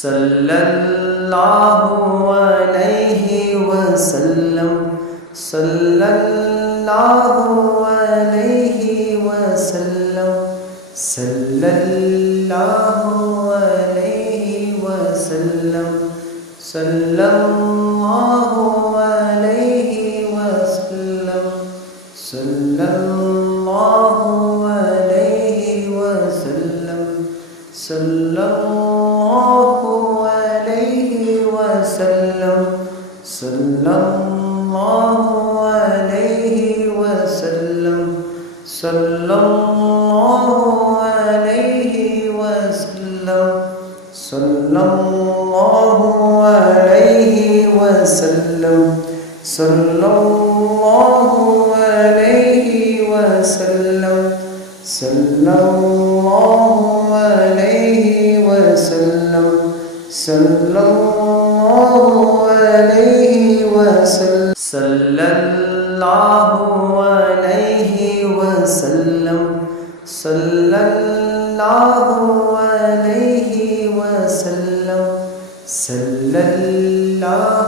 सल्लल्लाहु अलैहि वसल्लम, सल्लल्लाहु अलैहि वसल्लम, सल्लल्लाहु अलैहि वसल्लम, सल्लल्लाहु अलैहि वसल्लम, सल्लल्लाहु अलैहि वसल्लम, सल्लल्लाहु अलैहि वसल्लम, सल्लल्लाहु अलैहि वसल्लम, सल्लल्लाहु अलैहि वसल्लम, सल्लल्लाहु अलैहि वसल्लम, सल्लल्लाहु अलैहि वसल्लम, सल्लल्लाहु अलैहि वसल्लम, सल्लल्लाहु अलैहि वसल्लम, सल्लल्लाहु अलैहि वसल्लम, सल्लल्लाहु अलैहि वसल्लम, सल्लल्लाहु